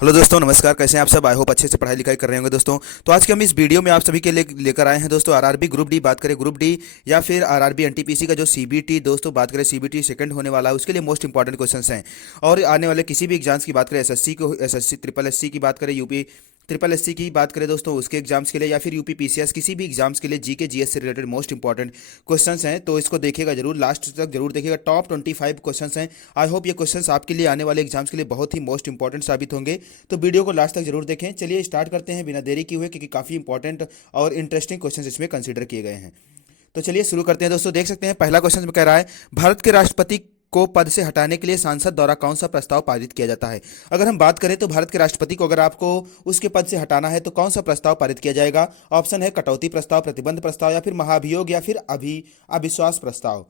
Hello दोस्तों, नमस्कार। कैसे हैं आप सब? आई होप अच्छे से पढ़ाई लिखाई कर रहे होंगे दोस्तों। तो आज के हम इस वीडियो में आप सभी के लिए लेकर आए हैं दोस्तों आरआरबी ग्रुप डी। बात करें ग्रुप डी या फिर आरआरबी एनटीपीसी का जो सीबीटी दोस्तों, बात करें सीबीटी सेकंड होने वाला है, उसके लिए मोस्ट इंपॉर्टेंट क्वेश्चंस हैं। और आने वाले किसी भी एग्जाम्स की बात करें, एसएससी को, एसएससी ट्रिपल एससी की बात करें, यूपी ट्रिपल एससी की बात करें दोस्तों, उसके एग्जाम्स के लिए, या फिर यूपी पीसीएस, किसी भी एग्जाम्स के लिए जीके जीएस से रिलेटेड मोस्ट इंपॉर्टेंट क्वेश्चंस हैं। तो इसको देखिएगा जरूर, लास्ट तक जरूर देखिएगा। टॉप 25 क्वेश्चंस हैं। आई होप ये क्वेश्चंस आपके लिए आने वाले एग्जाम्स के लिए बहुत ही मोस्ट इंपॉर्टेंट साबित होंगे। तो वीडियो को लास्ट तक जरूर देखें। चलिए स्टार्ट करते हैं बिना देरी किए हुए, क्योंकि काफ़ी इंपॉर्टेंट और इंटरेस्टिंग क्वेश्चंस इसमें कंसीडर किए गए हैं। तो चलिए शुरू करते हैं दोस्तों। देख सकते हैं पहला क्वेश्चन में कह रहा है, भारत के राष्ट्रपति को पद से हटाने के लिए संसद द्वारा कौन सा प्रस्ताव पारित किया जाता है। अगर हम बात करें तो भारत के राष्ट्रपति को अगर आपको उसके पद से हटाना है तो कौन सा प्रस्ताव पारित किया जाएगा। ऑप्शन है कटौती प्रस्ताव, प्रतिबंध प्रस्ताव, या फिर महाभियोग, या फिर अविश्वास प्रस्ताव।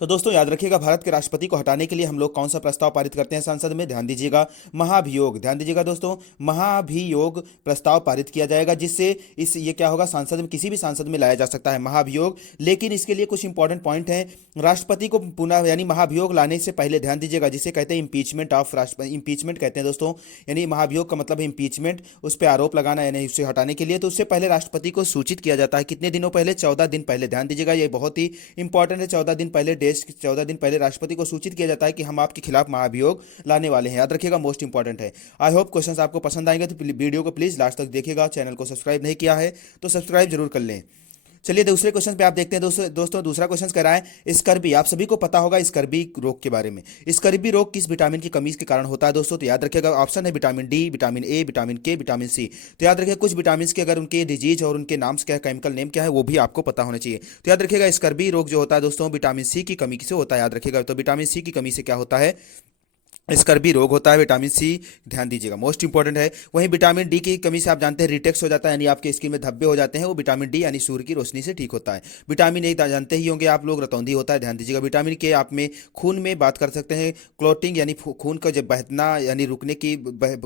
तो दोस्तों याद रखिएगा, भारत के राष्ट्रपति को हटाने के लिए हम लोग कौन सा प्रस्ताव पारित करते हैं संसद में। ध्यान दीजिएगा, महाभियोग। ध्यान दीजिएगा दोस्तों, महाभियोग प्रस्ताव पारित किया जाएगा, जिससे इस ये क्या होगा, सांसद में, किसी भी सांसद में लाया जा सकता है महाभियोग। लेकिन इसके लिए कुछ इंपॉर्टेंट पॉइंट हैं। राष्ट्रपति को पुनः यानी महाभियोग लाने से पहले, ध्यान दीजिएगा, जिसे कहते हैं इम्पीचमेंट ऑफ राष्ट्रपति, इम्पीचमेंट कहते हैं दोस्तों। यानी महाभियोग का मतलब है इम्पीचमेंट, उस पर आरोप लगाना, यानी उसे हटाने के लिए। तो उससे पहले राष्ट्रपति को सूचित किया जाता है। कितने दिनों पहले? 14 दिन पहले। ध्यान दीजिएगा, ये बहुत ही इंपॉर्टेंट है। 14 दिन पहले, डेज 14 दिन पहले राष्ट्रपति को सूचित किया जाता है कि हम आपके खिलाफ महाभियोग लाने वाले हैं। याद रखिएगा, मोस्ट इंपॉर्टेंट है। आई होप क्वेश्चंस आपको पसंद आएंगे, तो वीडियो को प्लीज लास्ट तक देखिएगा। चैनल को सब्सक्राइब नहीं किया है तो सब्सक्राइब जरूर कर लें। चलिए दूसरे क्वेश्चन पे आप देखते हैं दोस्तों दूसरा क्वेश्चन कह रहा है, स्कर्बी। आप सभी को पता होगा स्कर्बी रोग के बारे में। स्कर्बी रोग किस विटामिन की कमी के कारण होता है दोस्तों? तो याद रखिएगा, ऑप्शन है vitamin D, vitamin A, vitamin के, विटामिन सी। तो याद रखिएगा, कुछ विटामिन के अगर उनके डिजीज और उनके नाम क्या है, केमिकल नेम क्या है, वो भी आपको पता होना चाहिए। तो याद रखिएगा, स्कर्बी रोग जो होता है दोस्तों, विटामिन सी की कमी से होता है। याद रखिएगा, तो विटामिन सी की कमी से क्या होता है, स्कर्बी रोग होता है, विटामिन सी। ध्यान दीजिएगा, मोस्ट इंपॉर्टेंट है। वहीं विटामिन डी की कमी से आप जानते हैं रिटेक्स हो जाता है, यानी आपके स्किन में धब्बे हो जाते हैं। वो विटामिन डी यानी सूर्य की रोशनी से ठीक होता है। विटामिन ए जानते ही होंगे आप लोग, रतौंधी होता है। ध्यान दीजिएगा, विटामिन के आप में खून में बात कर सकते हैं, क्लोटिंग यानी खून का जब बहना यानी रुकने की,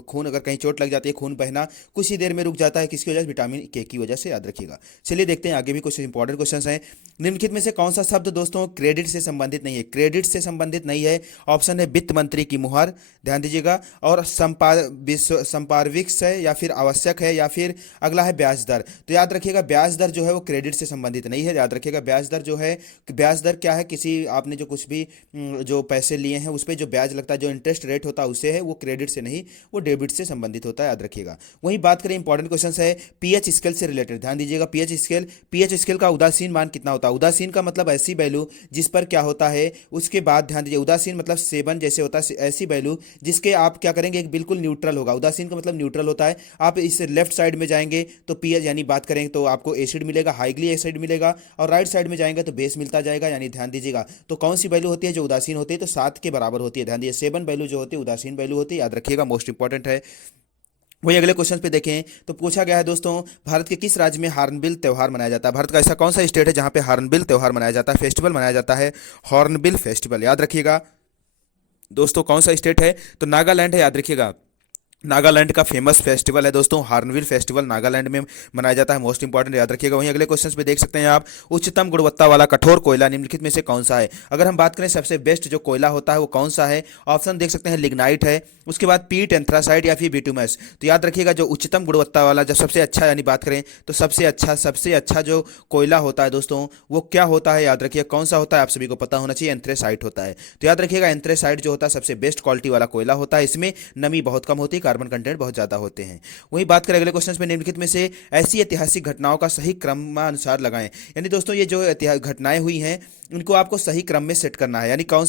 खून अगर कहीं चोट लग जाती है, खून बहना कुछ ही देर में रुक जाता है। किसकी वजह से? विटामिन के की वजह से। याद रखिएगा। चलिए देखते हैं आगे भी कुछ इंपॉर्टेंट क्वेश्चन हैं। निम्नलिखित में से कौन सा शब्द दोस्तों क्रेडिट से संबंधित नहीं है? क्रेडिट से संबंधित नहीं है। ऑप्शन है वित्त मंत्री की मुहर। ध्यान दीजिएगा। और संपार्विक्स है, या फिर आवश्यक है, या फिर अगला है ब्याज दर। तो याद रखिएगा, ब्याज दर जो है वो क्रेडिट से संबंधित नहीं है। याद रखिएगा, ब्याज दर जो है, ब्याज दर क्या है, किसी आपने जो कुछ भी जो पैसे लिए हैं उस पर जो ब्याज लगता है, जो इंटरेस्ट रेट होता है उससे है, वो क्रेडिट से नहीं, वो डेबिट से संबंधित होता है। याद रखिएगा। वहीं बात करें इंपॉर्टेंट क्वेश्चन है पीएच स्केल से रिलेटेड। ध्यान दीजिएगा, पीएच स्केल का उदासीन मान कितना होता है? उदासीन का मतलब ऐसी वैल्यू जिस पर क्या होता है, उसके बाद ध्यान दीजिए, उदासीन मतलब 7 जैसे होता है, ऐसी वैल्यू जिसके आप क्या करेंगे, एक बिल्कुल न्यूट्रल होगा। उदासीन का मतलब न्यूट्रल होता है। आप इस लेफ्ट साइड में जाएंगे तो पीएच यानी बात करें तो आपको एसिड मिलेगा, हाइगली एसिड मिलेगा, और राइट साइड में जाएंगे तो बेस मिलता जाएगा। यानी ध्यान दीजिएगा, तो कौन सी वैल्यू होती है जो उदासीन होती है? तो 7 के बराबर होती है। ध्यान दीजिए, 7 वैल्यू जो होती है उदासीन वैल्यू होती है। याद रखिएगा, मोस्ट इंपॉर्टेंट है। वही अगले क्वेश्चन पे देखें तो पूछा गया है दोस्तों, भारत के किस राज्य में हॉर्नबिल त्यौहार मनाया जाता है? भारत का ऐसा कौन सा स्टेट है जहां पे हॉर्नबिल त्यौहार मनाया जाता है, फेस्टिवल मनाया जाता है, हॉर्नबिल फेस्टिवल? याद रखिएगा दोस्तों, कौन सा स्टेट है? तो नागालैंड है। याद रखिएगा, नागालैंड का फेमस फेस्टिवल है दोस्तों, हार्नबिल फेस्टिवल नागालैंड में मनाया जाता है। मोस्ट इंपॉर्टेंट, याद रखिएगा। वहीं अगले क्वेश्चन पे देख सकते हैं आप, उच्चतम गुणवत्ता वाला कठोर कोयला निम्नलिखित में से कौन सा है? अगर हम बात करें सबसे बेस्ट जो कोयला होता है वो कौन सा है? ऑप्शन देख सकते हैं, लिग्नाइट है, उसके बाद पीट एंथ्रासाइड, या फिर बिटुमस। तो याद रखिएगा, जो उच्चतम गुणवत्ता वाला, जो सबसे अच्छा, यानी बात करें तो सबसे अच्छा जो कोयला होता है दोस्तों, वो क्या होता है? याद रखिए, कौन सा होता है? आप सभी को पता होना चाहिए, एंथ्रेसाइट होता है। तो याद रखिएगा, एंथ्रेसाइट जो होता है सबसे बेस्ट क्वालिटी वाला कोयला होता है। इसमें नमी बहुत कम होती है, कार्बन कंटेंट बहुत ज्यादा होते हैं। वही बात करें अगले क्वेश्चन में, निम्नलिखित में से ऐसी ऐतिहासिक घटनाओं का सही क्रमानुसार लगाएं। यानी दोस्तों, ये जो घटनाएं हुई हैं उनको आपको सही क्रम में सेट करना है। यानी कौन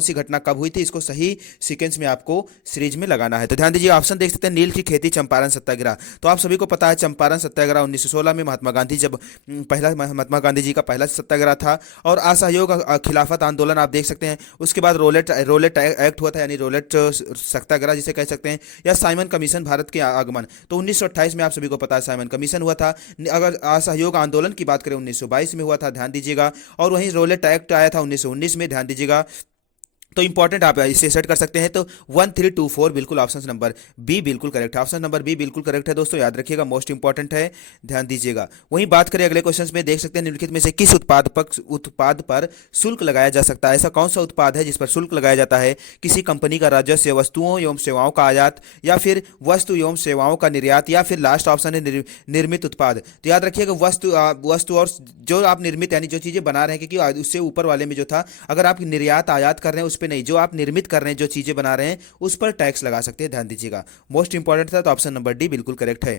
सी घटना कब हुई थी, इसको सही सीक्वेंस में आपको सीरीज में लगाना है। तो ध्यान दीजिए, ऑप्शन देख सकते हैं, नील की खेती, चंपारण सत्याग्रह। तो आप सभी को पता है, चंपारण सत्याग्रह 1916 में महात्मा गांधी जब महात्मा गांधी जी का पहला सत्याग्रह था। और असहयोग खिलाफत आंदोलन आप देख सकते हैं। उसके बाद रोलेट रोलेट एक्ट हुआ था, यानी रोलेट सत्याग्रह जिसे कह सकते हैं, या साइमन कमीशन, भारत के आगमन। तो 1928 में आप सभी को पता है साइमन कमीशन हुआ था। अगर असहयोग आंदोलन की बात करें 1922 में हुआ था। ध्यान दीजिएगा। और वहीं रोलेट एक्ट आया था 1919 में। ध्यान दीजिएगा। तो इंपॉर्टेंट आप इसे सेट कर सकते हैं। तो 1324 बिल्कुल ऑप्शन नंबर बी बिल्कुल करेक्ट है। ऑप्शन नंबर बी बिल्कुल करेक्ट है दोस्तों, याद रखिएगा, मोस्ट इंपॉर्टेंट है, ध्यान दीजिएगा। वहीं बात करें अगले क्वेश्चन में, देख सकते हैं निम्नलिखित में से किस उत्पाद पर शुल्क लगाया जा सकता है। ऐसा कौन सा उत्पाद है जिस पर शुल्क लगाया जाता है? किसी कंपनी का राजस्व, वस्तुओं एवं सेवाओं का आयात, या फिर वस्तु एवं सेवाओं का निर्यात, या फिर लास्ट ऑप्शन है निर्मित उत्पाद। तो याद रखिएगा वस्तु और जो आप निर्मित यानी जो चीजें बना रहे हैं, क्योंकि उससे ऊपर वाले में जो था, अगर आप निर्यात आयात कर रहे हैं उस पर नहीं, जो आप निर्मित कर रहे हैं, जो चीजें बना रहे हैं उस पर टैक्स लगा सकते हैं, ध्यान दीजिएगा। मोस्ट इंपॉर्टेंट था, तो ऑप्शन नंबर डी बिल्कुल करेक्ट है।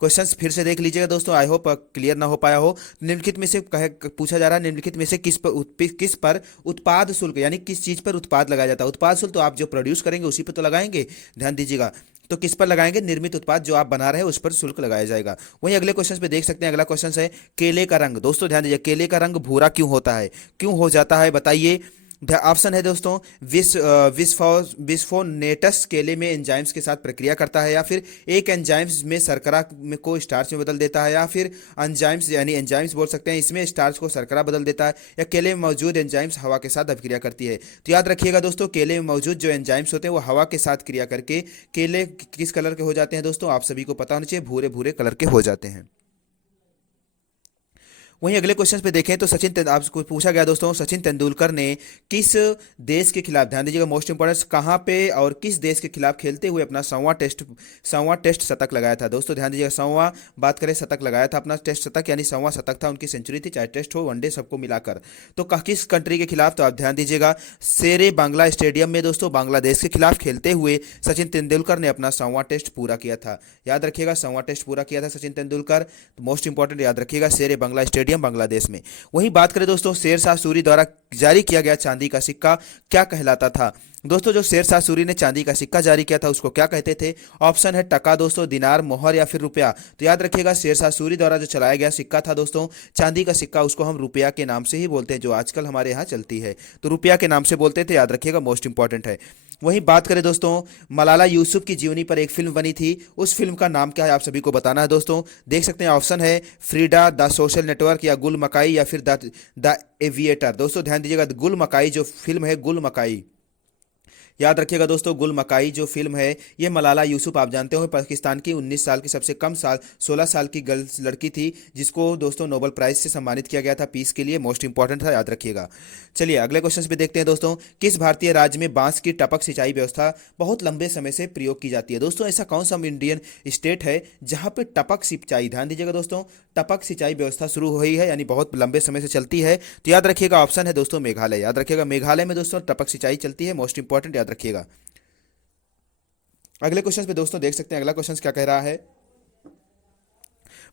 क्वेश्चंस फिर से देख लीजिएगा दोस्तों, आई होप क्लियर ना हो पाया हो। निम्नलिखित में से पूछा जा रहा है, निम्नलिखित में से किस पर उत्पाद शुल्क यानी किस चीज पर उत्पाद लगाया जाता है? उत्पाद शुल्क तो आप जो प्रोड्यूस करेंगे उसी पर तो लगाएंगे, ध्यान दीजिएगा। तो किस पर लगाएंगे? निर्मित उत्पाद जो आप बना रहे हैं उस पर शुल्क लगाया जाएगा। वहीं अगले क्वेश्चन पे देख सकते हैं, अगला क्वेश्चन है केले का रंग। दोस्तों ध्यान दीजिए, केले का रंग भूरा क्यों होता है, क्यों हो जाता है, बताइए। ऑप्शन है दोस्तों, विस्फोनेटस केले में एंजाइम्स के साथ प्रक्रिया करता है, या फिर एक एंजाइम्स में शर्करा को स्टार्च में बदल देता है, या फिर एंजाइम्स यानी एंजाइम्स बोल सकते हैं, इसमें स्टार्च को शर्करा बदल देता है, या केले में मौजूद एंजाइम्स हवा के साथ अभिक्रिया करती है। तो याद रखिएगा दोस्तों, केले में मौजूद जो एंजाइम्स होते हैं वो हवा के साथ क्रिया करके केले किस कलर के हो जाते हैं दोस्तों? आप सभी को पता होना चाहिए, भूरे भूरे कलर के हो जाते हैं। वहीं अगले क्वेश्चन पे देखें तो आपको पूछा गया दोस्तों, सचिन तेंदुलकर ने किस देश के खिलाफ, ध्यान दीजिएगा मोस्ट इंपॉर्टेंट, कहां पे और किस देश के खिलाफ खेलते हुए अपना 100वां टेस्ट शतक लगाया था? दोस्तों ध्यान दीजिएगा, 100वां बात करें शतक लगाया था, अपना टेस्ट शतक यानी 100वां शतक था, उनकी सेंचुरी थी, चाहे टेस्ट हो वनडे सबको मिलाकर। तो किस कंट्री के खिलाफ? तो आप ध्यान दीजिएगा, शेरे बांग्ला स्टेडियम में दोस्तों बांग्लादेश के खिलाफ खेलते हुए सचिन तेंदुलकर ने अपना 100वां टेस्ट पूरा किया था। याद रखिएगा, 100वां टेस्ट पूरा किया था सचिन तेंदुलकर, मोस्ट इंपॉर्टेंट याद रखिएगा, शेरे बांग्ला स्टेडियम बांग्लादेश में। वहीं बात करें दोस्तों, शेरशाह सूरी द्वारा जारी किया गया चांदी का सिक्का क्या कहलाता था? दोस्तों जो शेरशाह सूरी ने चांदी का सिक्का जारी किया था उसको क्या कहते थे? ऑप्शन है टका दोस्तों, दिनार, मोहर, या फिर रुपया। तो याद रखिएगा, शेरशाह सूरी द्वारा जो चलाया गया सिक्का था दोस्तों, चांदी का सिक्का, उसको हम रुपया के नाम से ही बोलते हैं, जो आजकल हमारे यहाँ चलती है, तो रुपया के नाम से बोलते थे, याद रखिएगा, मोस्ट इंपॉर्टेंट है। वहीं बात करें दोस्तों, मलाला यूसुफ की जीवनी पर एक फिल्म बनी थी, उस फिल्म का नाम क्या है? आप सभी को बताना है दोस्तों। देख सकते हैं, ऑप्शन है फ्रीडा, द सोशल नेटवर्क, या गुल मकाई, या फिर द एविएटर। दोस्तों ध्यान दीजिएगा, गुल मकाई जो फिल्म है, गुल मकाई, याद रखिएगा दोस्तों, गुल मकाई जो फिल्म है, ये मलाला यूसुफ आप जानते हो पाकिस्तान की 19 साल की सबसे कम साल 16 साल की गर्ल्स लड़की थी, जिसको दोस्तों नोबेल प्राइज से सम्मानित किया गया था पीस के लिए, मोस्ट इंपॉर्टेंट था, याद रखिएगा। चलिए अगले क्वेश्चन पे देखते हैं दोस्तों, किस भारतीय राज्य में बांस की टपक सिंचाई व्यवस्था बहुत लंबे समय से प्रयोग की जाती है? दोस्तों ऐसा कौन सा इंडियन स्टेट है जहां पे टपक सिंचाई, ध्यान दीजिएगा दोस्तों, टपक सिंचाई व्यवस्था शुरू हुई है, यानी बहुत लंबे समय से चलती है? तो याद रखिएगा, ऑप्शन है दोस्तों मेघालय। याद रखिएगा, मेघालय में दोस्तों टपक सिंचाई चलती है, मोस्ट इंपॉर्टेंट, याद रखिएगा। अगले क्वेश्चन पे दोस्तों देख सकते हैं, अगला क्वेश्चन क्या कह रहा है,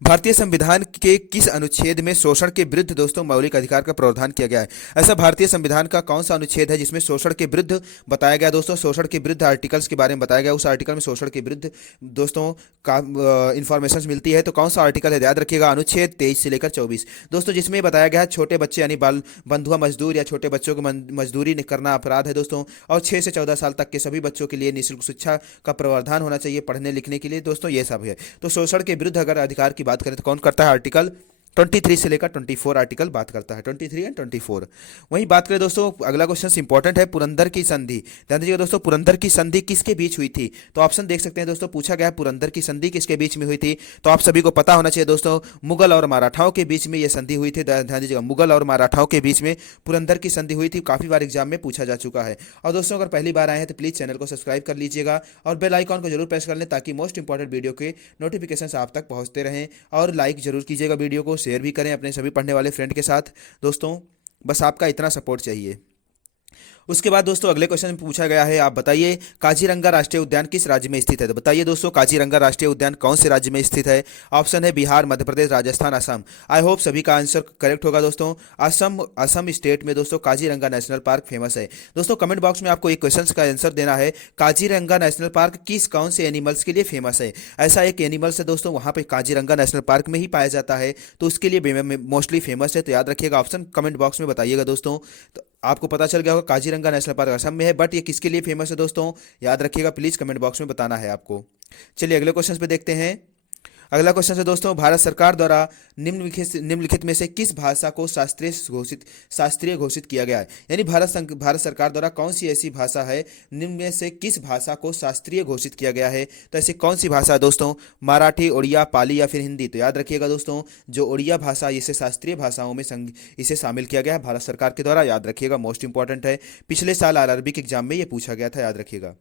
भारतीय संविधान के किस अनुच्छेद में शोषण के विरुद्ध दोस्तों मौलिक अधिकार का प्रावधान किया गया है? ऐसा भारतीय संविधान का कौन सा अनुच्छेद है जिसमें शोषण के विरुद्ध बताया गया दोस्तों? शोषण के विरुद्ध आर्टिकल्स के बारे में बताया गया, उस आर्टिकल में शोषण के विरुद्ध दोस्तों का इंफॉर्मेशन मिलती है, तो कौन सा आर्टिकल है? याद रखिएगा, अनुच्छेद 23 से लेकर 24 दोस्तों, जिसमें बताया गया है छोटे बच्चे यानी बाल बंधुआ मजदूर या छोटे बच्चों को मजदूरी करना अपराध है दोस्तों, और 6 से 14 साल तक के सभी बच्चों के लिए निःशुल्क शिक्षा का प्रावधान होना चाहिए पढ़ने लिखने के लिए दोस्तों, ये सब है। तो शोषण के विरुद्ध अगर अधिकार की बात करें तो कौन करता है? आर्टिकल 23 से लेकर 24 आर्टिकल बात करता है, 23 एंड 24। वहीं बात करें दोस्तों, अगला क्वेश्चन इंपॉर्टेंट है, पुरंदर की संधि, ध्यान दीजिएगा दोस्तों, पुरंदर की संधि किसके बीच हुई थी? तो ऑप्शन देख सकते हैं दोस्तों, पूछा गया है पुरंदर की संधि किसके बीच में हुई थी? तो आप सभी को पता होना चाहिए दोस्तों, मुगल और मराठाओं के बीच में यह संधि हुई थी, ध्यान दीजिएगा, मुगल और मराठाओं के बीच में पुरंदर की संधि हुई थी, काफी बार एग्जाम में पूछा जा चुका है। और दोस्तों अगर पहली बार आए हैं तो प्लीज चैनल को सब्सक्राइब कर लीजिएगा और बेल आइकॉन को जरूर प्रेस कर लें, ताकि मोस्ट इंपॉर्टेंट वीडियो के नोटिफिकेशन आप तक पहुंचते रहें। और लाइक जरूर कीजिएगा, वीडियो को शेयर भी करें अपने सभी पढ़ने वाले फ्रेंड के साथ दोस्तों, बस आपका इतना सपोर्ट चाहिए। उसके बाद दोस्तों अगले क्वेश्चन में पूछा गया है, आप बताइए काजीरंगा राष्ट्रीय उद्यान किस राज्य में स्थित है? तो बताइए दोस्तों, काजीरंगा राष्ट्रीय उद्यान कौन से राज्य में स्थित है? ऑप्शन है बिहार, मध्य प्रदेश, राजस्थान, असम। आई होप सभी का आंसर करेक्ट होगा दोस्तों। असम स्टेट में दोस्तों काजीरंगा नेशनल पार्क फेमस है। दोस्तों कमेंट बॉक्स में आपको एक क्वेश्चन का आंसर देना है, काजीरंगा नेशनल पार्क किस कौन से एनिमल्स के लिए फेमस है? ऐसा एक एनिमल्स है दोस्तों, वहां पे काजीरंगा नेशनल पार्क में ही पाया जाता है, तो उसके लिए मोस्टली फेमस है, तो याद रखिएगा, ऑप्शन कमेंट बॉक्स में बताइएगा दोस्तों। तो आपको पता चल गया होगा काजीरंगा नेशनल पार्क असम में है, बट ये किसके लिए फेमस है दोस्तों? याद रखिएगा, प्लीज कमेंट बॉक्स में बताना है आपको। चलिए अगले क्वेश्चन पे देखते हैं। अगला क्वेश्चन है दोस्तों, भारत सरकार द्वारा निम्नलिखित में से किस भाषा को शास्त्रीय घोषित किया गया है? यानी भारत सरकार द्वारा कौन सी ऐसी भाषा है, निम्न में से किस भाषा को शास्त्रीय घोषित किया गया है? तो ऐसी कौन सी भाषा है दोस्तों? मराठी, उड़िया, पाली या फिर हिंदी? तो याद रखिएगा दोस्तों, जो उड़िया भाषा, इसे शास्त्रीय भाषाओं में इसे शामिल किया गया है भारत सरकार के द्वारा। याद रखिएगा, मोस्ट इंपॉर्टेंट है, पिछले साल आरआरबी के एग्जाम में ये पूछा गया था, याद रखिएगा।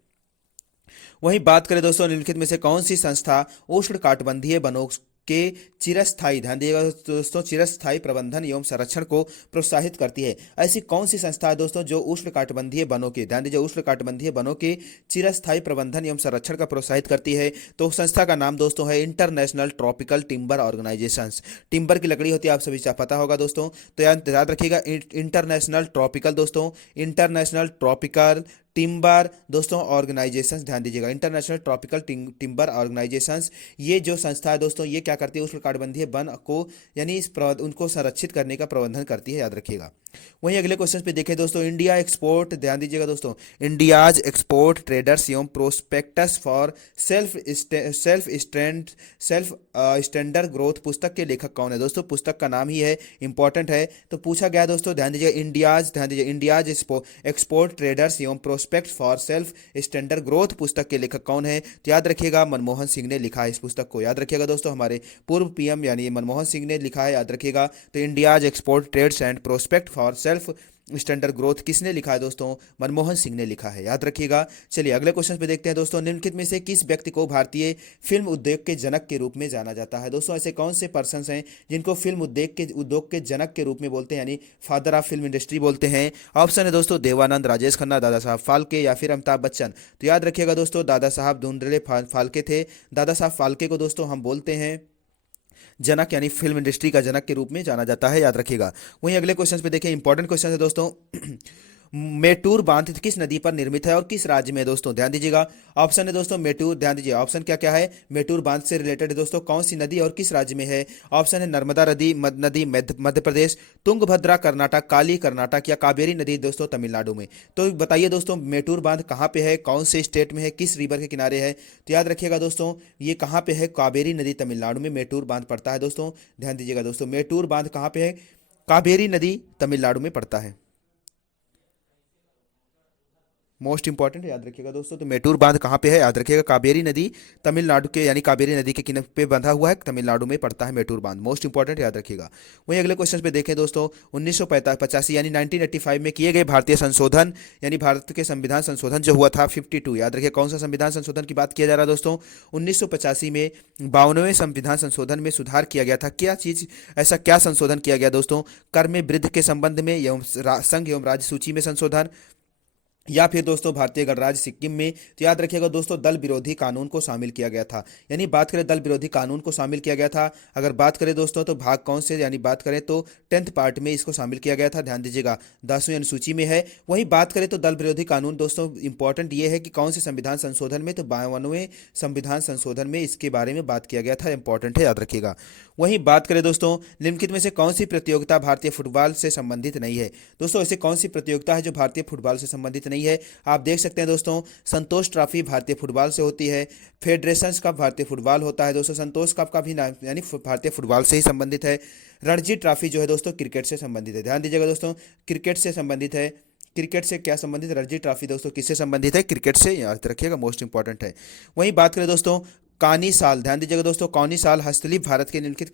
वहीं बात करें दोस्तों, निम्नलिखित में से कौन सी संस्था उष्णकटिबंधीय वनों के चिरस्थायी, ध्यान दिएगा दोस्तों, चिरस्थायी प्रबंधन एवं संरक्षण को प्रोत्साहित करती है? ऐसी कौन सी संस्था है दोस्तों जो उष्णकटिबंधीय वनों के, ध्यान दीजिए, उष्णकटिबंधीय वनों के चिरस्थायी प्रबंधन एवं संरक्षण का प्रोत्साहित करती है? तो संस्था का नाम दोस्तों है international tropical timber organisations. Timber की लकड़ी होती है, आप सभी को पता होगा दोस्तों, तो याद रखिएगा, इंटरनेशनल ट्रॉपिकल दोस्तों, इंटरनेशनल ट्रॉपिकल टिम्बर दोस्तों ऑर्गेनाइजेशंस, ध्यान दीजिएगा, इंटरनेशनल ट्रॉपिकल टिम्बर ऑर्गेनाइजेशंस। ये जो संस्था है दोस्तों, ये क्या करती है? उष्णकटिबंधीय वन को, यानी उनको संरक्षित करने का प्रबंधन करती है, याद रखिएगा। वहीं अगले क्वेश्चन पे देखें दोस्तों, इंडिया एक्सपोर्ट, ध्यान दीजिएगा दोस्तों, इंडियाज एक्सपोर्ट ट्रेडर्स एवं prospectus for self standard growth पुस्तक के लेखक कौन है? दोस्तों पुस्तक का नाम ही है, इंपॉर्टेंट है, तो पूछा गया दोस्तों, ध्यान दीजिए, इंडियाज एक्सपोर्ट ट्रेडर्स एवं prospect for self standard growth पुस्तक के लेखक कौन है? तो याद रखिएगा, मनमोहन सिंह ने लिखा है इस पुस्तक को, याद रखिएगा दोस्तों, हमारे पूर्व पीएम यानी मनमोहन सिंह ने लिखा है, याद रखिएगा। तो India's export trades and prospect for self standard growth किसने लिखा है दोस्तों? मनमोहन सिंह ने लिखा है, याद रखिएगा। चलिए अगले क्वेश्चन पे देखते हैं दोस्तों, निम्नलिखित में से किस व्यक्ति को भारतीय फिल्म उद्योग के जनक के रूप में जाना जाता है? दोस्तों ऐसे कौन से पर्सन्स हैं जिनको फिल्म उद्योग के जनक के रूप में बोलते हैं, यानी फादर ऑफ फिल्म इंडस्ट्री बोलते हैं? ऑप्शन है दोस्तों, देवानंद, राजेश खन्ना, दादा साहब फाल्के या फिर अमिताभ बच्चन। तो याद रखिएगा दोस्तों, दादा साहब धुंधले फाल्के थे। दादा साहब फाल्के को दोस्तों हम बोलते हैं जनक, यानी फिल्म इंडस्ट्री का जनक के रूप में जाना जाता है, याद रखिएगा। वहीं अगले क्वेश्चन पे देखें, इंपॉर्टेंट क्वेश्चन है दोस्तों, मेटूर बांध किस नदी पर निर्मित है और किस राज्य में है दोस्तों? ध्यान दीजिएगा, ऑप्शन है दोस्तों मेटूर, ध्यान दीजिए, ऑप्शन क्या क्या है? मेटूर बांध से रिलेटेड है दोस्तों, कौन सी नदी और किस राज्य में है? ऑप्शन है नर्मदा नदी मध्य प्रदेश, तुंगभद्रा कर्नाटक, काली कर्नाटक या कावेरी नदी दोस्तों तमिलनाडु में। तो बताइए दोस्तों, मेटूर बांध कहाँ पे है, कौन से स्टेट में है, किस रिवर के किनारे है? तो याद रखिएगा दोस्तों, ये कहाँ पे है? कावेरी नदी तमिलनाडु में मेटूर बांध पड़ता है दोस्तों, ध्यान दीजिएगा दोस्तों, मेटूर बांध कहाँ पे है? कावेरी नदी तमिलनाडु में पड़ता है, मोस्ट इंपॉर्टेंट, याद रखिएगा दोस्तों। तो मेटूर बांध कहाँ पे है? याद रखिएगा, कावेरी नदी तमिलनाडु के, यानी कावेरी नदी के किनारे पे बंधा हुआ है, तमिलनाडु में पड़ता है मेटूर बांध, मोस्ट इंपॉर्टेंट, याद रखिएगा। वहीं अगले क्वेश्चन पे देखें दोस्तों, 1985 यानी 1985 में किए गए भारतीय संशोधन, यानी भारत के संविधान संशोधन जो हुआ था 52, याद रखिए कौन सा संविधान संशोधन की बात किया जा रहा है दोस्तों? 1985 में 52वें संविधान संशोधन में सुधार किया गया था। क्या चीज, ऐसा क्या संशोधन किया गया दोस्तों? कर में वृद्धि के संबंध में एवं संघ एवं राज्य सूची में संशोधन, या फिर दोस्तों भारतीय गणराज्य सिक्किम में? तो याद रखिएगा दोस्तों, दल विरोधी कानून को शामिल किया गया था, यानी बात करें दल विरोधी कानून को शामिल किया गया था। अगर बात करें दोस्तों तो भाग कौन से, यानी बात करें तो 10th पार्ट में इसको शामिल किया गया था, ध्यान दीजिएगा, 10वीं अनुसूची में है। वहीं बात करें तो दल विरोधी कानून दोस्तों इंपॉर्टेंट ये है कि कौन से संविधान संशोधन में? तो 52वें संविधान संशोधन में इसके बारे में बात किया गया था, इंपॉर्टेंट है, याद रखिएगा। वहीं बात करें दोस्तों, निम्नलिखित में से कौन सी प्रतियोगिता भारतीय फुटबॉल से संबंधित नहीं है? दोस्तों ऐसे कौन सी प्रतियोगिता है जो भारतीय फुटबॉल से संबंधित नहीं है? आप देख सकते हैं दोस्तों, संतोष ट्रॉफी भारतीय फुटबॉल से होती है, फेडरेशंस कप भारतीय फुटबॉल होता है दोस्तों, संतोष कप का भी नाम यानी भारतीय फुटबॉल से ही संबंधित है। रणजी ट्रॉफी जो है दोस्तों क्रिकेट से संबंधित है, ध्यान दीजिएगा दोस्तों, क्रिकेट से संबंधित है। क्रिकेट से क्या संबंधित? रणजी ट्रॉफी दोस्तों किससे संबंधित है? क्रिकेट से, याद रखिएगा, मोस्ट इंपॉर्टेंट है। वहीं बात करें दोस्तों कानी साल, ध्यान दीजिएगा दोस्तों, कानी साल हस्तलिप भारत के निम्नलिखित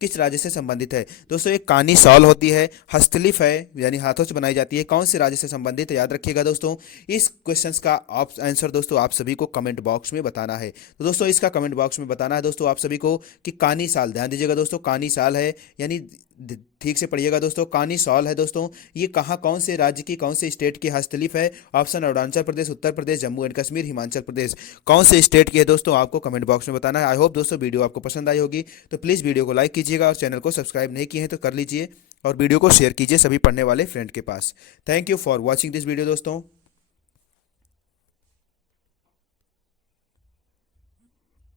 किस राज्य से संबंधित है? दोस्तों एक कानी साल होती है, हस्तलिप है, यानी हाथों से बनाई जाती है, कौन से राज्य से संबंधित है? याद रखिएगा दोस्तों। इस क्वेश्चन का आंसर दोस्तों आप सभी को कमेंट बॉक्स में बताना है। तो दोस्तों इसका कमेंट बॉक्स में बताना है दोस्तों आप सभी को कि कानी साल, ध्यान दीजिएगा दोस्तों, कानी साल है, यानी ठीक से पढ़िएगा दोस्तों, कानी सॉल है दोस्तों, ये कहाँ कौन से राज्य की, कौन से स्टेट की हस्तलिप है? ऑप्शन अरुणाचल प्रदेश, उत्तर प्रदेश, जम्मू एंड कश्मीर, हिमाचल प्रदेश, कौन से स्टेट की है दोस्तों आपको कमेंट बॉक्स में बताना है। आई होप दोस्तों वीडियो आपको पसंद आई होगी, तो प्लीज़ वीडियो को लाइक कीजिएगा और चैनल को सब्सक्राइब नहीं किए हैं तो कर लीजिए और वीडियो को शेयर कीजिए सभी पढ़ने वाले फ्रेंड के पास। Thank you for watching this video दोस्तों।